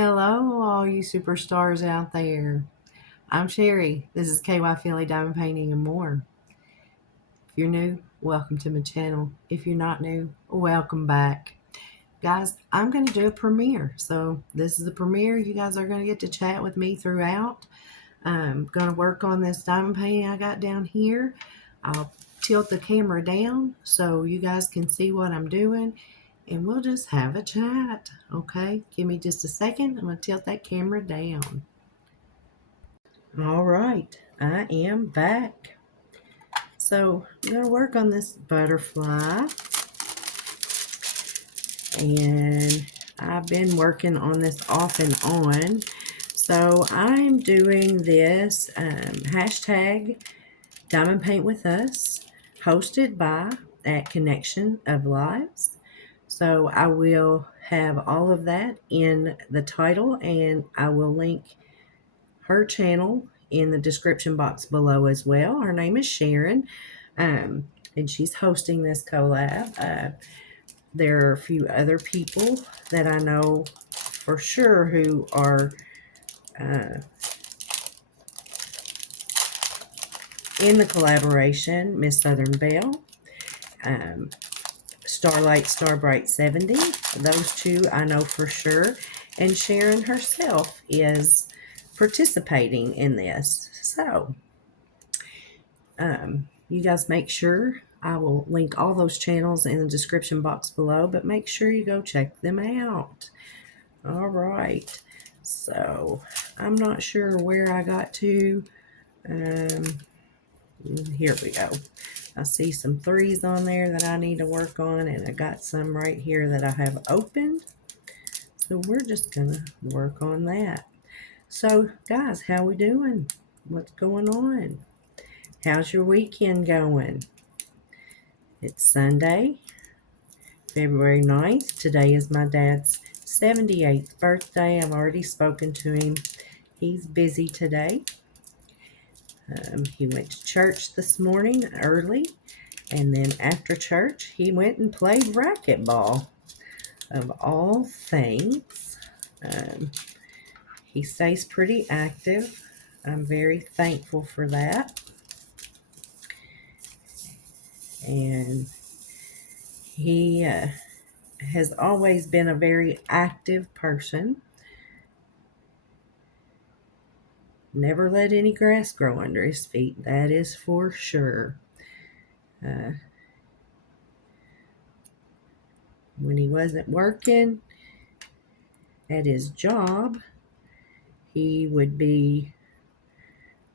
Hello, all you superstars out there. I'm Sherry. This is KY Philly Diamond Painting and more. If you're new, welcome to my channel. If you're not new, welcome back. Guys, I'm going to do a premiere. So this is a premiere. You guys are going to get to chat with me throughout. I'm going to work on this diamond painting I got down here. I'll tilt the camera down so you guys can see what I'm doing. And we'll just have a chat, okay? Give me just a second. I'm going to tilt that camera down. All right, I am back. So I'm going to work on this butterfly. And I've been working on this off and on. So I'm doing this hashtag Diamond Paint With Us, hosted by at Connection of Lives. So I will have all of that in the title, and I will link her channel in the description box below as well. Her name is Sharon, and she's hosting this collab. There are a few other people that I know for sure who are in the collaboration. Miss Southern Belle, Starlight Starbright 70. Those two I know for sure. And Sharon herself is participating in this. So, you guys make sure, I will link all those channels in the description box below, but make sure you go check them out. All right. So, I'm not sure where I got to. Here we go. I see some threes on there that I need to work on, and I got some right here that I have opened. So we're just gonna work on that. So guys, how we doing? What's going on? How's your weekend going? It's Sunday, February 9th. Today is my dad's 78th birthday. I've already spoken to him. He's busy today. He went to church this morning early, and then after church, he went and played racquetball, of all things. He stays pretty active. I'm very thankful for that. And he has always been a very active person. Never let any grass grow under his feet, that is for sure. When he wasn't working at his job, he would be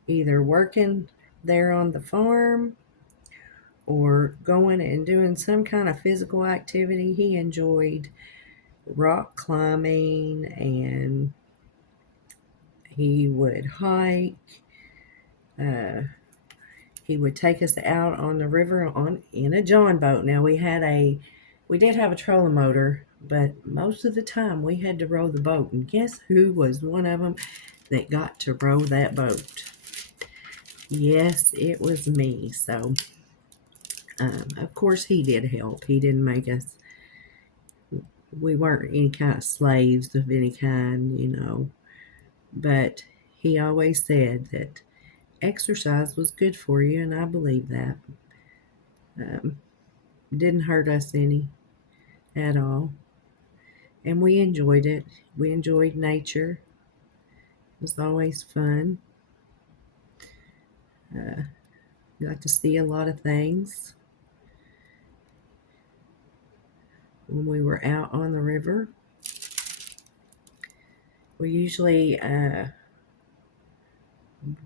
either working there on the farm or going and doing some kind of physical activity. He enjoyed rock climbing, and he would hike. He would take us out on the river in a John boat. Now we did have a trolling motor, but most of the time we had to row the boat. And guess who was one of them that got to row that boat? Yes, it was me. So, of course, he did help. He didn't make us, we weren't any kind of slaves of any kind. But he always said that exercise was good for you, and I believe that. Didn't hurt us any at all. And we enjoyed it. We enjoyed nature. It was always fun. Got to see a lot of things when we were out on the river. We usually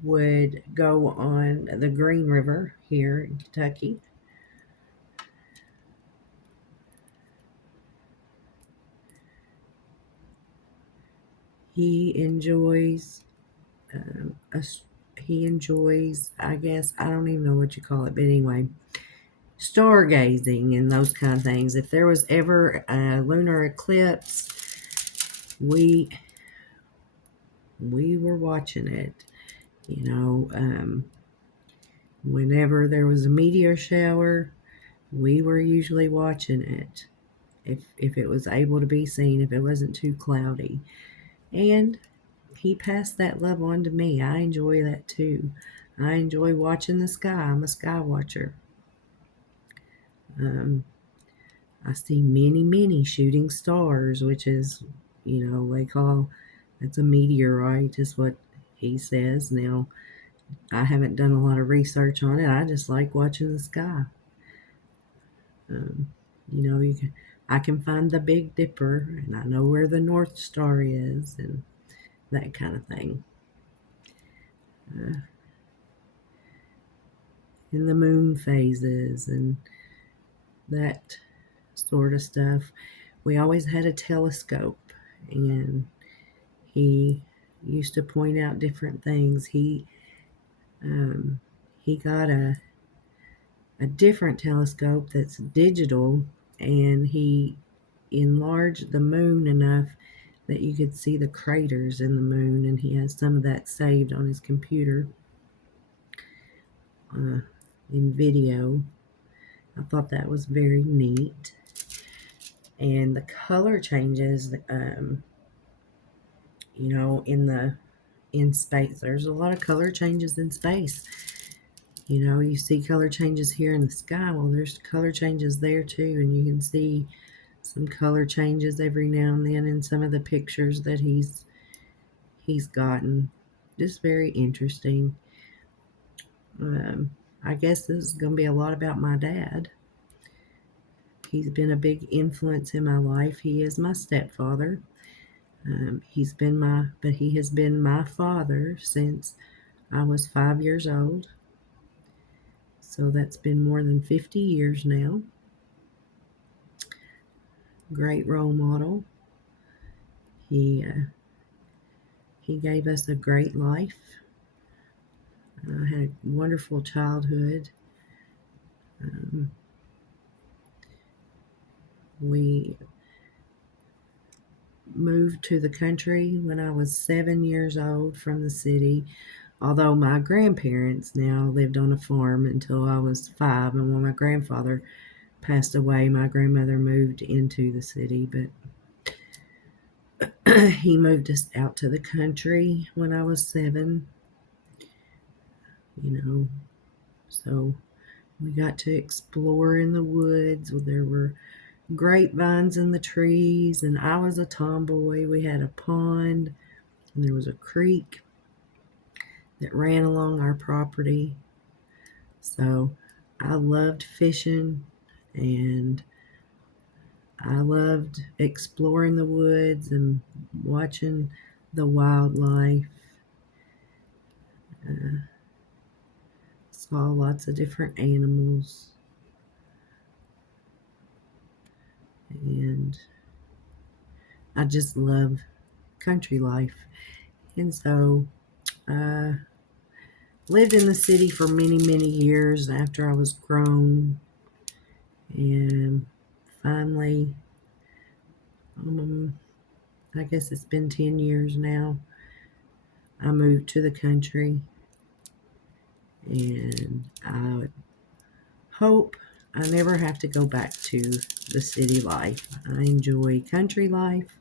would go on the Green River here in Kentucky. He enjoys I guess, I don't even know what you call it, but anyway, stargazing and those kind of things. If there was ever a lunar eclipse, we were watching it. Whenever there was a meteor shower, we were usually watching it. If it was able to be seen, if it wasn't too cloudy. And he passed that love on to me. I enjoy that too. I enjoy watching the sky. I'm a sky watcher. Um, I see many, many shooting stars, which is, they call it's a meteorite, is what he says. Now, I haven't done a lot of research on it. I just like watching the sky. Um, I can find the Big Dipper, and I know where the North Star is, and that kind of thing. Uh, and the moon phases and that sort of stuff. We always had a telescope, and he used to point out different things. Um, he got a different telescope that's digital, and he enlarged the moon enough that you could see the craters in the moon, and he has some of that saved on his computer in video. I thought that was very neat. And the color changes, in space. There's a lot of color changes in space. You see color changes here in the sky. Well, there's color changes there too, and you can see some color changes every now and then in some of the pictures that he's gotten. Just very interesting. I guess this is going to be a lot about my dad. He's been a big influence in my life. He is my stepfather. He has been my father since I was 5 years old. So that's been more than 50 years now. Great role model. He gave us a great life. I had a wonderful childhood. We moved to the country when I was 7 years old from the city, although my grandparents now lived on a farm until I was 5. And when my grandfather passed away, my grandmother moved into the city, but he moved us out to the country when I was 7, so we got to explore in the woods. There were grapevines in the trees, and I was a tomboy. We had a pond, and there was a creek that ran along our property. So I loved fishing, and I loved exploring the woods and watching the wildlife. Saw lots of different animals, and I just love country life. And so I lived in the city for many, many years after I was grown, and finally, I guess it's been 10 years now, I moved to the country, and I hope I never have to go back to the city life. I enjoy country life.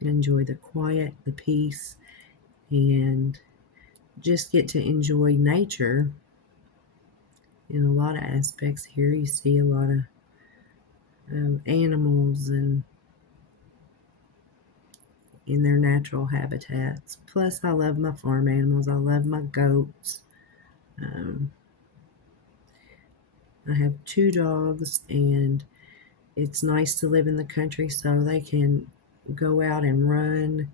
I enjoy the quiet, the peace, and just get to enjoy nature in a lot of aspects. Here you see a lot of animals and in their natural habitats. Plus, I love my farm animals. I love my goats. Um, I have 2 dogs, and it's nice to live in the country so they can go out and run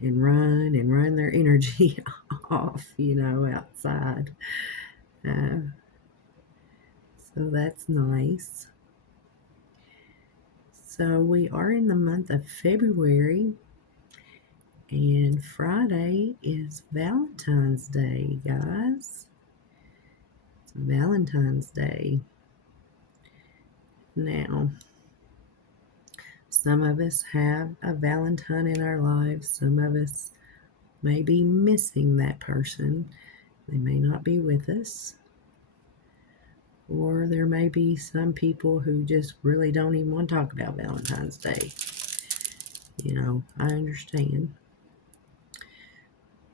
and run and run their energy off, outside. Uh, so that's nice. So we are in the month of February, and Friday is Valentine's Day, guys. It's Valentine's Day. Now, some of us have a Valentine in our lives. Some of us may be missing that person. They may not be with us. Or there may be some people who just really don't even want to talk about Valentine's Day. I understand.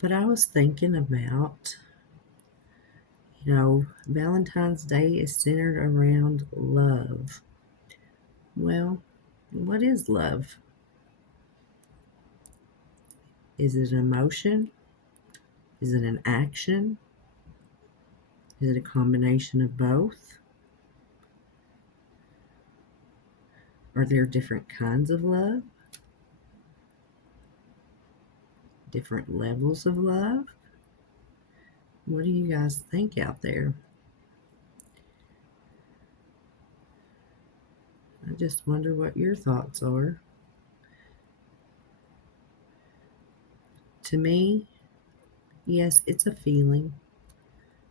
But I was thinking about, Valentine's Day is centered around love. Well, what is love? Is it an emotion? Is it an action? Is it a combination of both? Are there different kinds of love? Different levels of love? What do you guys think out there? I just wonder what your thoughts are. To me, yes, it's a feeling,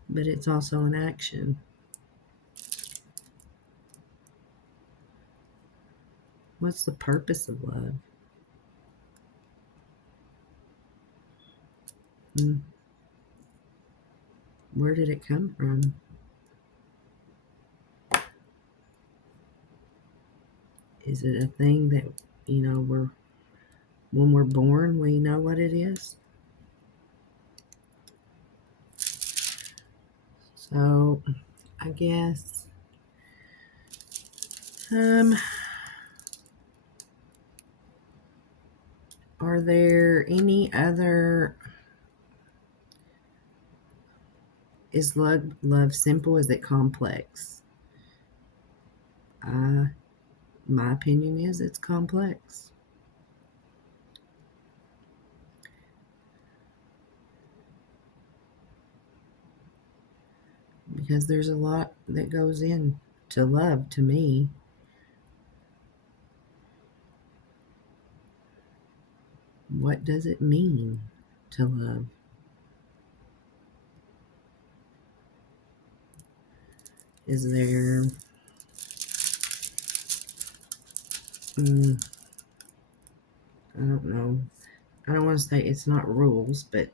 but it's also an action. What's the purpose of love? Hmm. Where did it come from? Is it a thing that, when we're born, we know what it is? So, I guess, are there any other, is love simple? Is it complex? My opinion is it's complex. Because there's a lot that goes in to love to me. What does it mean to love? Is there I don't know. I don't want to say it's not rules, but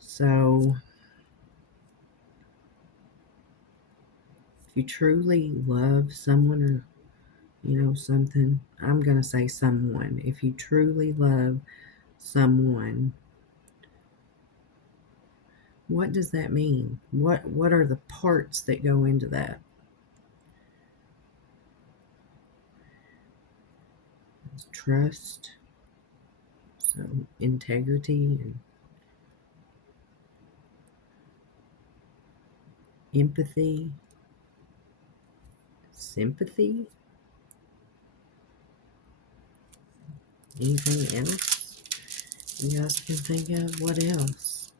so if you truly love someone or something, I'm going to say someone. If you truly love someone, what does that mean? What are the parts that go into that? It's trust, so integrity and empathy, sympathy. Anything else you guys can think of? What else?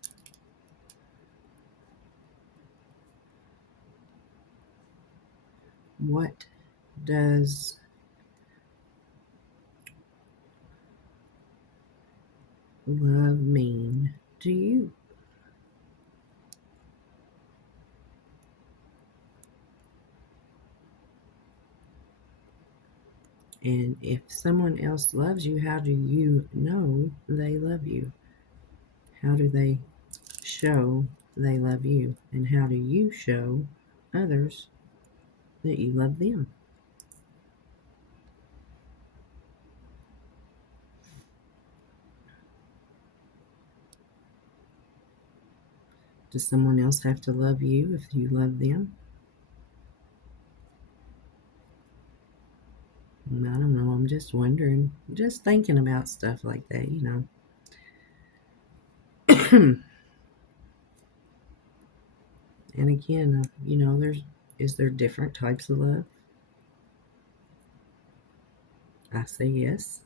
What does love mean to you? And if someone else loves you, how do you know they love you? How do they show they love you? And how do you show others that you love them? Does someone else have to love you if you love them? I don't know. I'm just wondering, just thinking about stuff like that. And again, is there different types of love? I say yes.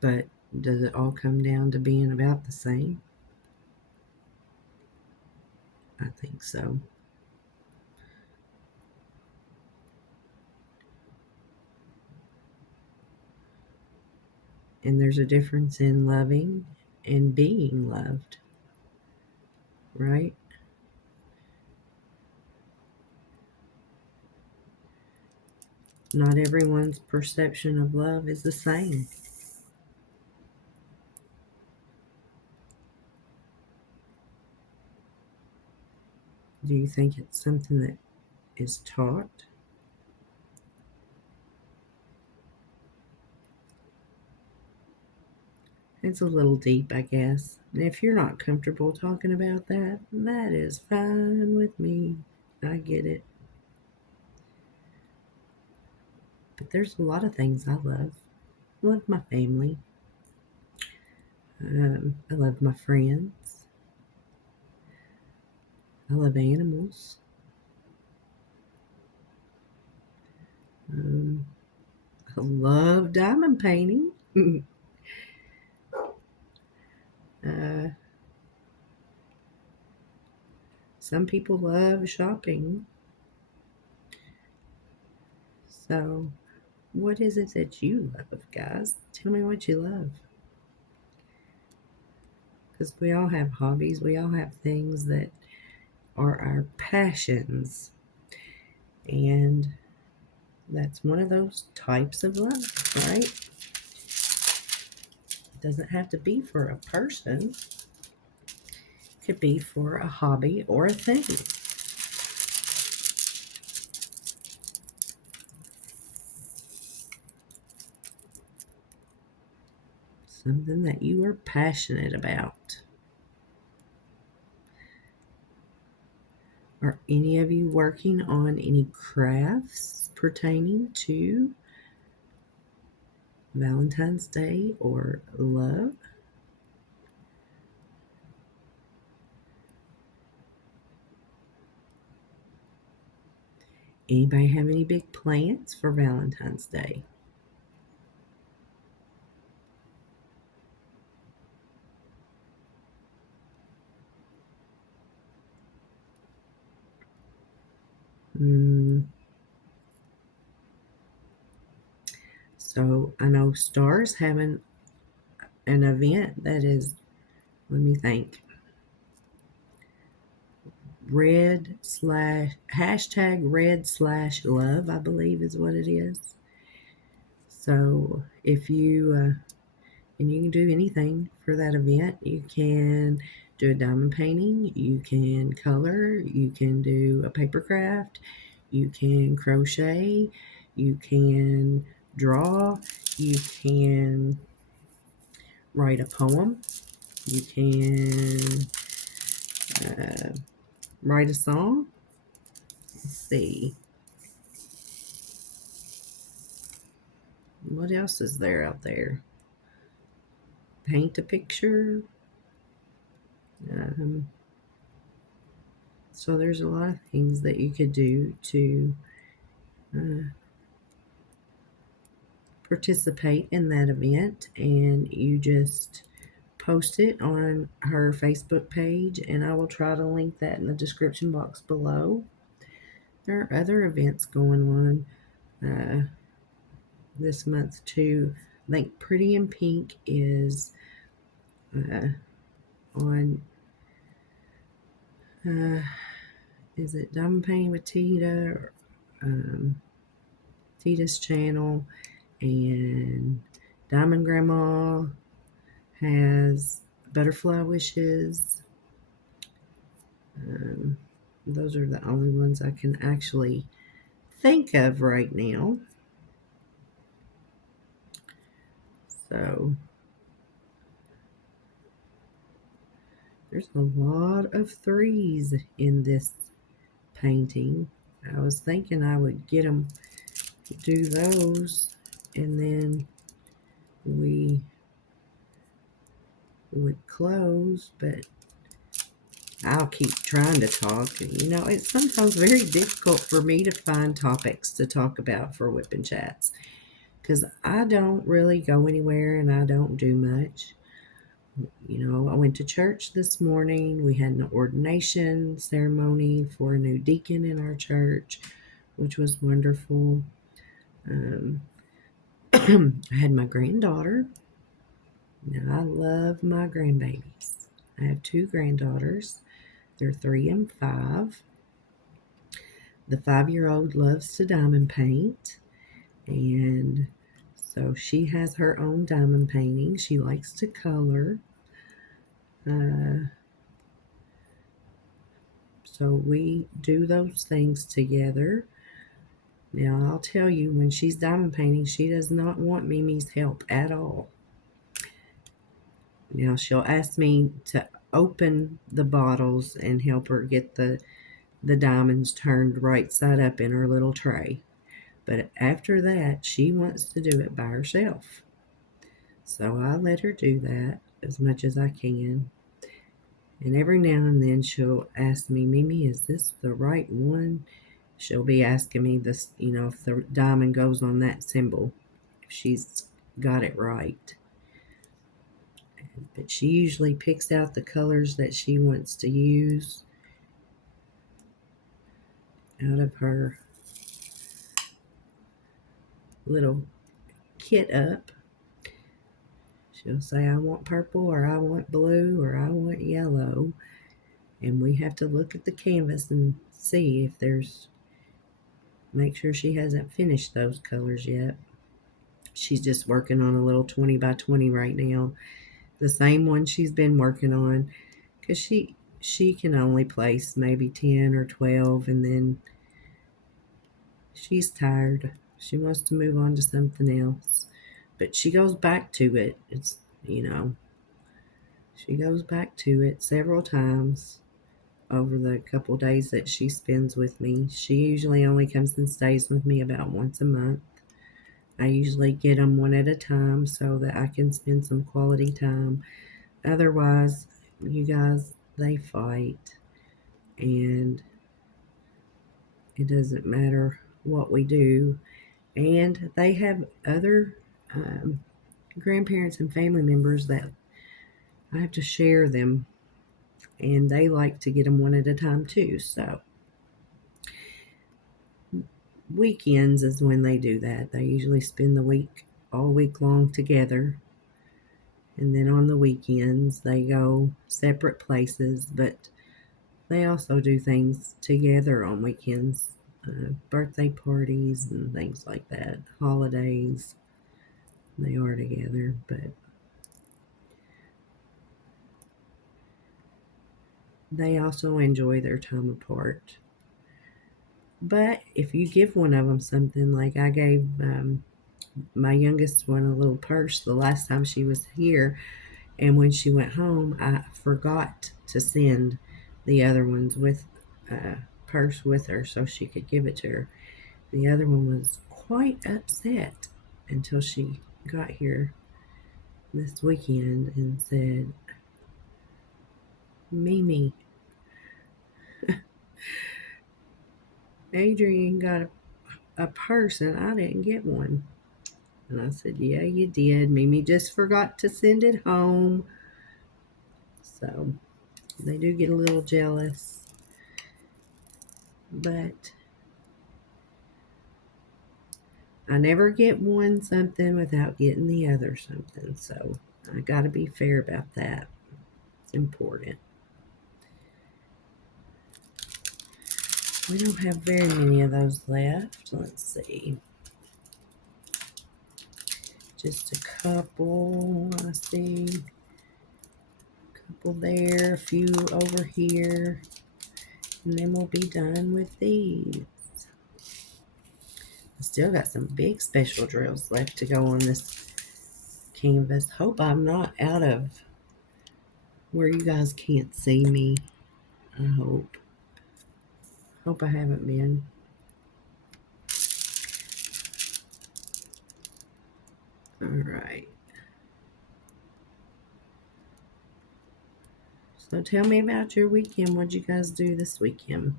But does it all come down to being about the same? I think so. And there's a difference in loving and being loved, right? Not everyone's perception of love is the same. Do you think it's something that is taught? It's a little deep, I guess. If you're not comfortable talking about that, that is fine with me. I get it. But there's a lot of things I love. I love my family. I love my friends. I love animals. Um, I love diamond painting. uh, some people love shopping. So, what is it that you love, guys? Tell me what you love. Because we all have hobbies, we all have things that are our passions. And that's one of those types of love, right? It doesn't have to be for a person, it could be for a hobby or a thing. Something that you are passionate about. Are any of you working on any crafts pertaining to Valentine's Day or love? Anybody have any big plans for Valentine's Day? Mm, so I know Star's having an event that is, let me think, red slash hashtag red slash love, I believe is what it is. So if you and you can do anything for that event. You can do a diamond painting, you can color, you can do a paper craft, you can crochet, you can draw, you can write a poem, you can uh, write a song. Let's see. What else is there out there? Paint a picture. Um, so there's a lot of things that you could do to uh, participate in that event, and you just post it on her Facebook page, and I will try to link that in the description box below. There are other events going on this month too. I think Pretty in Pink is uh, on uh, is it Diamond Painting with Tita, um, Tita's channel, and Diamond Grandma has Butterfly Wishes. Um, those are the only ones I can actually think of right now. So there's a lot of threes in this painting. I was thinking I would get them to do those, and then we would close, but I'll keep trying to talk. You know, it's sometimes very difficult for me to find topics to talk about for Whipping Chats because I don't really go anywhere and I don't do much. You know, I went to church this morning. We had an ordination ceremony for a new deacon in our church, which was wonderful. Um, I had my granddaughter. Now, I love my grandbabies. I have two granddaughters. They're 3 and 5. The 5-year-old loves to diamond paint, and so she has her own diamond painting. She likes to color. Uh, so we do those things together. Now, I'll tell you, when she's diamond painting, she does not want Mimi's help at all. Now she'll ask me to open the bottles and help her get the diamonds turned right side up in her little tray. But after that, she wants to do it by herself. So I let her do that as much as I can. And every now and then she'll ask me, Mimi, is this the right one? She'll be asking me this, if the diamond goes on that symbol, if she's got it right. But she usually picks out the colors that she wants to use out of her little kit up. She'll say, I want purple, or I want blue, or I want yellow. And we have to look at the canvas and see if make sure she hasn't finished those colors yet. She's just working on a little 20 by 20 right now. The same one she's been working on, because she can only place maybe 10 or 12, and then she's tired. She wants to move on to something else. But she goes back to it. She goes back to it several times over the couple days that she spends with me. She usually only comes and stays with me about once a month. I usually get them one at a time so that I can spend some quality time. Otherwise, you guys, they fight, and it doesn't matter what we do. And they have other grandparents and family members that I have to share them, and they like to get them one at a time too. So weekends is when they do that. They usually spend the week all week long together, and then on the weekends they go separate places, but they also do things together on weekends, birthday parties and things like that, holidays. They are together, but they also enjoy their time apart. But if you give one of them something, like I gave my youngest one a little purse the last time she was here, and when she went home, I forgot to send the other ones with a purse with her so she could give it to her. The other one was quite upset until she got here this weekend and said, Mimi, Adrian got a purse and I didn't get one. And I said, yeah, you did. Mimi just forgot to send it home. So they do get a little jealous. But I never get one something without getting the other something. So I got to be fair about that. It's important. We don't have very many of those left. Let's see. Just a couple, I see. A couple there, a few over here. And then we'll be done with these. I still got some big special drills left to go on this canvas. Hope I'm not out of where you guys can't see me. I hope. Hope I haven't been. All right. So tell me about your weekend. What'd you guys do this weekend?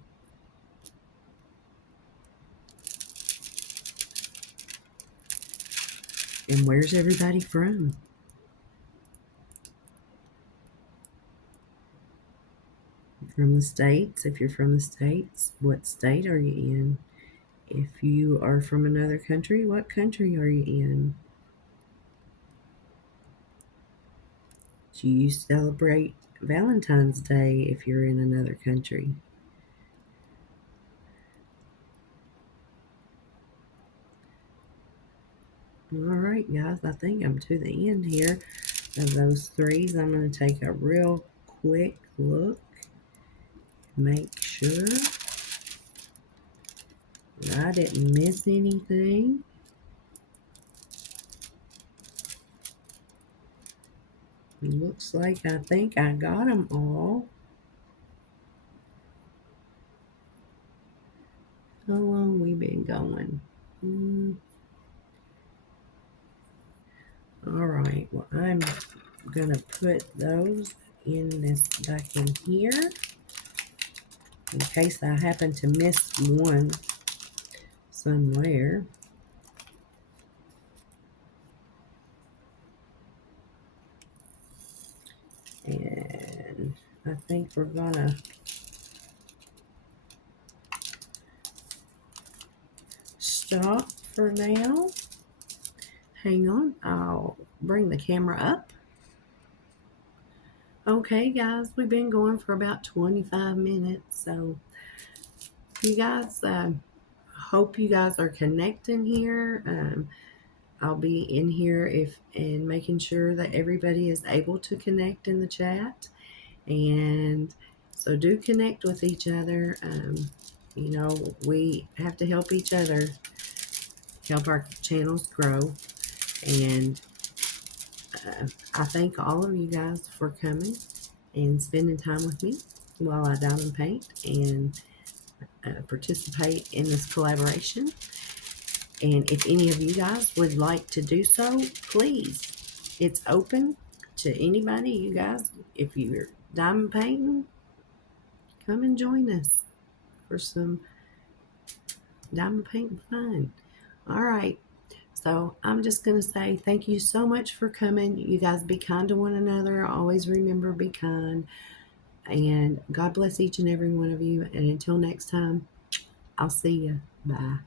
And where's everybody from? From the States? If you're from the States, what state are you in? If you are from another country, what country are you in? Do you celebrate Valentine's Day if you're in another country? All right, guys, I think I'm to the end here of those threes. I'm going to take a real quick look, make sure I didn't miss anything. Looks like I think I got them all. How long we been going? All right. Well, I'm gonna put those in this back in here in case I happen to miss one somewhere. And I think we're gonna stop for now. Hang on, I'll bring the camera up. Okay, guys, we've been going for about 25 minutes. So, you guys, hope you guys are connecting here. I'll be in here and making sure that everybody is able to connect in the chat. And so, do connect with each other. You know, we have to help each other, help our channels grow. And I thank all of you guys for coming and spending time with me while I diamond paint and participate in this collaboration. And if any of you guys would like to do so, please, it's open to anybody. You guys, if you're diamond painting, come and join us for some diamond painting fun. All right. So I'm just going to say thank you so much for coming. You guys be kind to one another. Always remember, be kind. And God bless each and every one of you. And until next time, I'll see you. Bye.